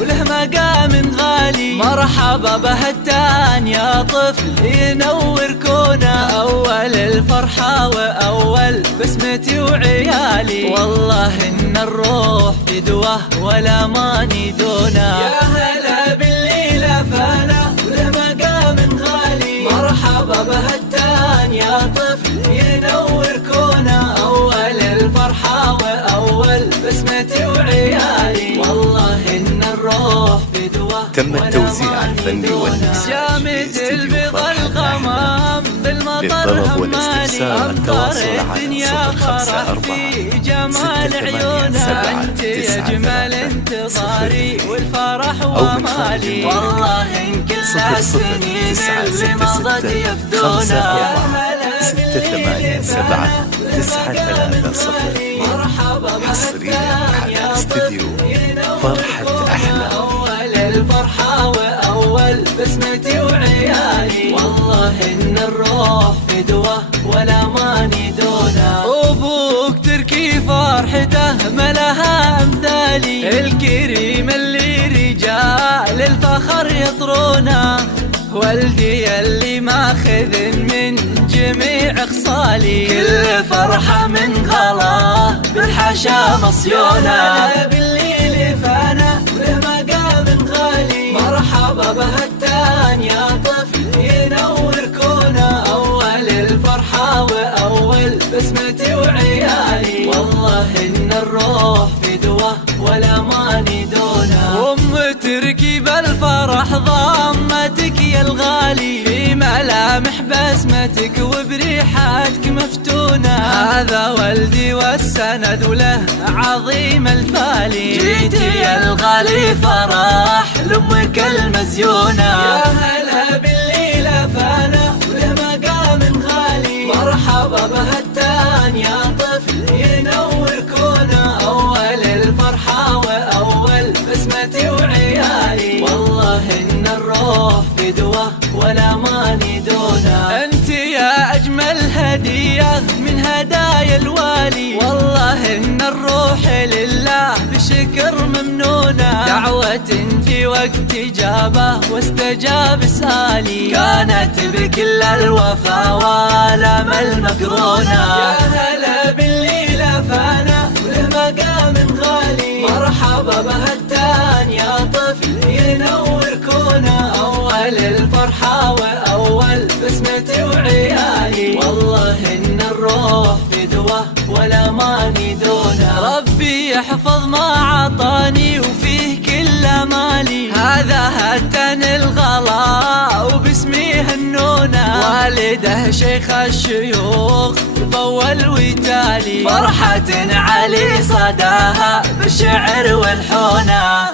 وله مقام غالي. مرحبا بهتان يا طفل ينور كونه، أول الفرحة وأول بسمتي وعيالي. والله إن الروح فدوة ولا ماني دونه. يا هلا بالليلة فانا وله مقام غالي. مرحبا بهتان يا طفل ينور كونه، أول الفرحة وأول بسمتي وعيالي. والله إن الروح فدوة. تم التوزيع الفني والمكساج جامد البيض الغمام بالمطر للطلب والاستفسار التواصل على فرح في جمال عيونها. انت يا جمال انتظاري والفرح وامالي. والله ان كل السنين اللي مضت يفدونا. 687 حصريا على استديو فرحة أحلام. أول الفرحة وأول بسمتي وعيالي. والله إن الروح فدوة ولا ماني دونه. أبوك تركي فرحته ما لها أمثالي. الكريم اللي رجال الفخر يطرونه. والدي اللي ماخذ من جميع خصالي. كل فرحة من غلا بالحشا مصيونة. بالليل فانا وله مقام غالي. مرحبا بهتان يا طفل ينور كونه، أول الفرحة وأول بسمتي وعيالي. والله إن الروح فدوة ولا ماني دونه. أم تركي بالفرح ضمتك يا الغالي. في ملامح بسمتك وبريحاتك مفتونة. هذا والدي والسند وله عظيم الفالي. جيتي يا الغالي فرح لأمك المزيونة. يا هلا بالليلة فانا وله مقام غالي. مرحبا بهتان يا طفل ينور كونه، أول الفرحة وأول بسمتي وعيالي. والله إن الروح فدوة ولا ماني دونه. انت يا أجمل هدية من هدايا الوالي. والله إن الروح لله بشكر ممنونة. دعوة في وقت إجابة واستجاب سالي. كانت بكل الوفا والآم المقرونة. يا هلا بالليلة فانا وله مقام غالي. مرحبا بهتان يا طفل ينور كونه، أول الفرحة وأول بسمتي وعيالي. والله إن الروح فدوة ولا ماني دونه. ربي يحفظ ما عطاني وفيه كل مالي. هذا هتان الغلا وباسمي هنونه. والده شيخ الشيوخ طول ويتالي. فرحة علي صداها بالشعر والحونه.